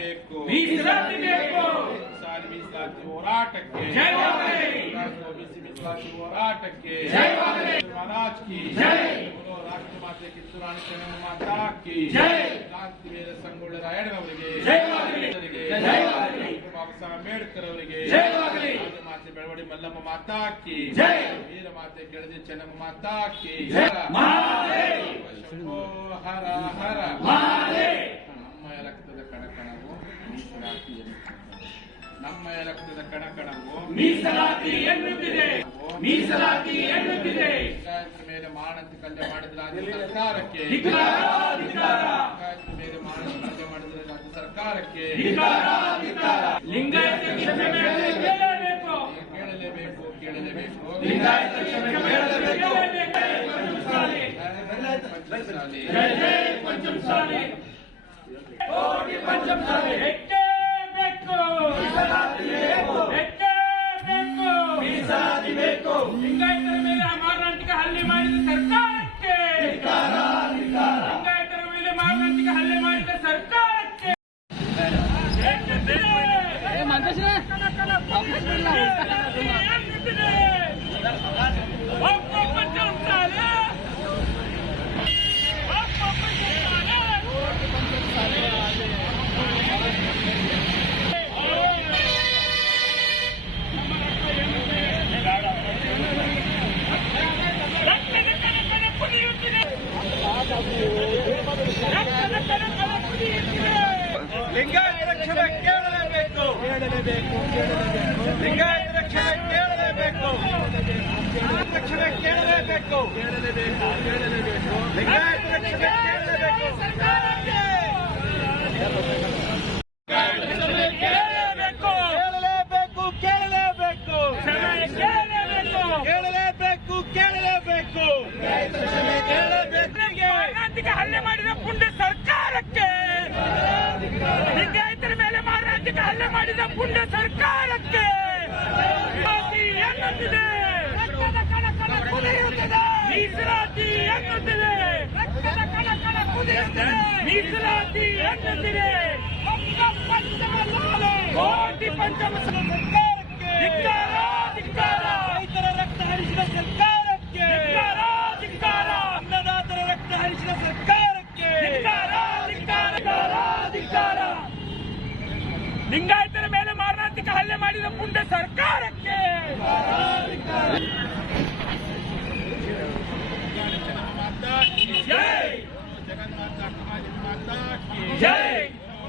ಬೇಕು ಮೀಸಲಾತಿ ಬೇಕು ಸಾರಿ ಮೀಸಲಾತಿ ಹೋರಾಟಕ್ಕೆ ಜಯವಾಗಲಿ. ಓಬಿಸಿ ಮೀಸಲಾತಿ ಹೋರಾಟಕ್ಕೆ ಜಯವಾಗಲಿ. ಮಹಾರಾಜ್ ಕಿ ಜೈ. बोलो ರಾಷ್ಟ್ರ ಮಾತೆ ಕಿತ್ತೂರಾಣಿ ಚೆನ್ನಮ್ಮ ಮಾತಾ ಕಿ ಜೈ. ಕ್ರಾಂತಿ ವೀರ ಸಂಗೊಳ್ಳಿ ರಾಯಣ್ಣನವರಿಗೆ ಜಯವಾಗಲಿ. ಅವರಿಗೆ, ಜಯವಾಗಲಿ. ಬಾಬಾ ಸಾಹೇಬ್ ಅಂಬೇಡ್ಕರ್ ಅವರಿಗೆ ಜಯವಾಗಲಿ. ಮಾತೆ ಬೆಳವಡಿ ಮಲ್ಲಮ್ಮ ಮಾತಾ ಕಿ ಜೈ. ವೀರ ಮಾತೆ ಕೆಳದಿ ಚೆನ್ನಮ್ಮ ಮಾತಾ ಕಿ ಜೈ. ಮಹಾದೇವ್. ಶಂಭೋ ಹರ ಹರ ಮಹಾದೇವ್. ನಮ್ಮ ರಕ್ತದ ಕಣಕಣವು ಮೀಸಲಾತಿ ಎನ್ನುತ್ತದೆ. ನಮ್ಮ ರಕ್ತದ ಕಣಕಣವು ಮೀಸಲಾತಿ ಎನ್ನುತ್ತಿದೆ. ಮೀಸಲಾತಿ ಎನ್ನುತ್ತಿದೆ. ಮೇಲೆ ಮಾನಂತ ಕಲ್ಯ ಮಾಡಿದ ರಾಜ್ಯ ಸರ್ಕಾರಕ್ಕೆ. ಮೇಲೆ ಮಾನಂತ ಕಲ್ಯ ಮಾಡಿದ ರಾಜ್ಯ ಸರ್ಕಾರಕ್ಕೆ. ಲಿಂಗಾಯತ ಕೇಳಲೇಬೇಕು ಕೇಳಲೇಬೇಕು ಕೇಳಲೇಬೇಕು. ಲಿಂಗಾಯತ ಪಂಚಮಸಾಲಿ. ಪಂಚಮ ಪಂಚಮಸಾಲಿ ಕೋಟಿ ಪಂಚಮಸಾಲಿ ಹೆಚ್ಚೇ ಬೇಕು ಹೆಚ್ಚೇ ಬೇಕು. ಮೀಸಲಾತಿ ಬೇಕು. ಲಿಂಗಾಯತರ ಮೇಲೆ ಮಾರಣಾಂತಿಕ ಹಲ್ಲೆ ಮಾಡಿದ ಸರ್ಕಾರಕ್ಕೆ ಲಿಂಗಾಯತರ ಮೇಲೆ ಮಾರಣಾಂತಿಕ ಹಲ್ಲೆ ಮಾಡಿದ ಸರ್ಕಾರಕ್ಕೆ ಎನ್ನುತ್ತಿದೆ. ಎನ್ನುತ್ತಿದೆ. ಒಬ್ಬ ಪಂಚಮಸಾಲಿ ಒಬ್ಬ ಪಂಚಮಸಾಲಿ ರಕ್ತದ ಕಣಕಣ ಕುದಿಯುತ್ತಿದೆ ರಕ್ತದ ಕಣಕಣ ಕುದಿಯುತ್ತಿದೆ ಲಿಂಗಾಯತರ ಕ್ಷಮೆ ಕೇಳಲೇಬೇಕು ಲಿಂಗಾಯತರ ರಕ್ಷಣೆ ಕೇಳಲೇಬೇಕು. ರಕ್ಷಣೆ ಕೇಳಲೇಬೇಕು. ಲಿಂಗಾಯತ ರಕ್ಷಣೆ ಕೇಳಲೇಬೇಕು. ಕೇಳಲೇಬೇಕು. ಕೇಳಲೇಬೇಕು ಕೇಳಲೇಬೇಕು. ಕೇಳಲೇಬೇಕು. ಕೇಳಲೇಬೇಕು ಹಲ್ಲೆ ಮಾಡಿದ ಪುಂಡ ಸರ್ಕಾರಕ್ಕೆ ಲಿಂಗಾಯತರ ಮೇಲೆ ಮಾರಣಾಂತಿಕ ಹಲ್ಲೆ ಮಾಡಿದ ಪುಂಡ ಸರ್ಕಾರಕ್ಕೆ ಎನ್ನುತ್ತಿದೆ ಮೀಸಲಾತಿ ಎನ್ನುತ್ತಿದೆ ಮೀಸಲಾತಿ ಎನ್ನುತ್ತಿದೆ ಒಬ್ಬ ಪಂಚಮಸಾಲಿ ಕೋಟಿ ಪಂಚಮಸಾಲಿ ಸರ್ಕಾರಕ್ಕೆ ಧಿಕ್ಕಾರ ಧಿಕ್ಕಾರ ರೈತರ ರಕ್ತ ಹರಿಸಿದ ಸರ್ಕಾರಕ್ಕೆ ಧಿಕ್ಕಾರ ಧಿಕ್ಕಾರ ಅನ್ನದಾತರ ರಕ್ತ ಹರಿಸಿದ ಸರ್ಕಾರಕ್ಕೆ ಧಿಕ್ಕಾರ, ಧಿಕ್ಕಾರ, ಧಿಕ್ಕಾರ, ಧಿಕ್ಕಾರ. ಲಿಂಗಾಯತರ ಮೇಲೆ ಮಾರಣಾಂತಿಕ ಹಲ್ಲೆ ಮಾಡಿದ ಪುಂಡ ಸರ್ಕಾರಕ್ಕೆ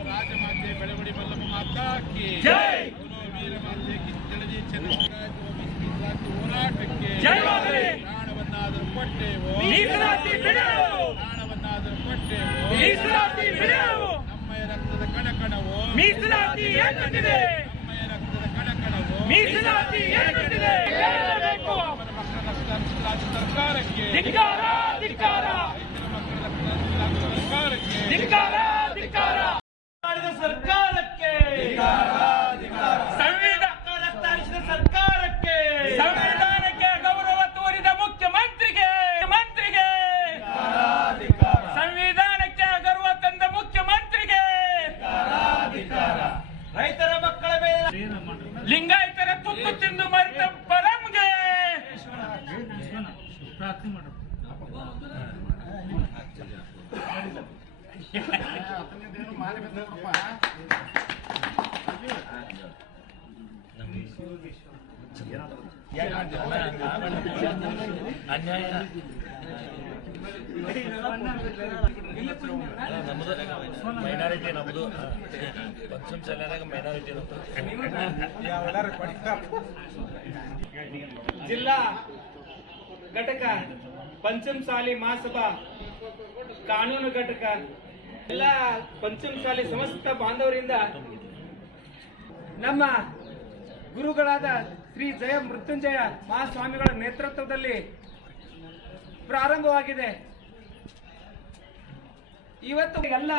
ರಾಜಮಾತೆ ಜೈ ವೀರ ಹೋರಾಟಕ್ಕೆ. ಪ್ರಾಣವನ್ನಾದರೂ ಕೊಟ್ಟೆವು ಪ್ರಾಣವನ್ನಾದರೂ ಕೊಟ್ಟೆವು ಮೀಸಲಾತಿ ಬಿಡುವು ನಮ್ಮಯ ರಕ್ತದ ಕಣಕಣವು ಮೀಸಲಾತಿ ನಮ್ಮಯ ರಕ್ತದ ಕಣಕಣವು ಮೀಸಲಾತಿ ಮಕ್ಕಳ ರಕ್ತ ಸರ್ಕಾರಕ್ಕೆ ಧಿಕ್ಕಾರ. ಧಿಕ್ಕಾರ ಸರ್ಕಾರಕ್ಕೆ ಧಿಕ್ಕಾರ. ಲಿಂಗಾಯತರ ತುತ್ತು ತಿಂದು ಮರೆತ ಪರಮ್ಗೆ ನಮ್ದು ಮೈನಾರಿಟಿ ನಮ್ದು ಪಶ್ಚಿಮ ಸಲ್ಯಾದಾಗ ಮೈನಾರಿಟಿ ಜಿಲ್ಲಾ ಘಟಕ, ಪಂಚಮಸಾಲಿ ಮಹಾಸಭಾ, ಕಾನೂನು ಘಟಕ ಎಲ್ಲ ಪಂಚಮಸಾಲಿ ಸಮಸ್ತ ಬಾಂಧವರಿಂದ ನಮ್ಮ ಗುರುಗಳಾದ ಶ್ರೀ ಜಯ ಮೃತ್ಯುಂಜಯ ಮಹಾಸ್ವಾಮಿಗಳ ನೇತೃತ್ವದಲ್ಲಿ ಪ್ರಾರಂಭವಾಗಿದೆ. ಇವತ್ತು ಎಲ್ಲ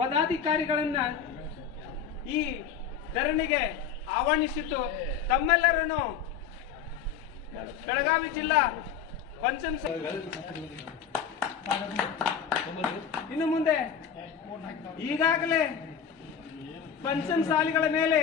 ಪದಾಧಿಕಾರಿಗಳನ್ನ ಈ ಧರಣಿಗೆ ಆಹ್ವಾನಿಸಿದ್ದು ತಮ್ಮೆಲ್ಲರನ್ನು ಬೆಳಗಾವಿ ಜಿಲ್ಲಾ ಪಂಚಮ ಇನ್ನು ಮುಂದೆ ಈಗಾಗಲೇ ಪಂಚನ್ ಸಾಲಿಗಳ ಮೇಲೆ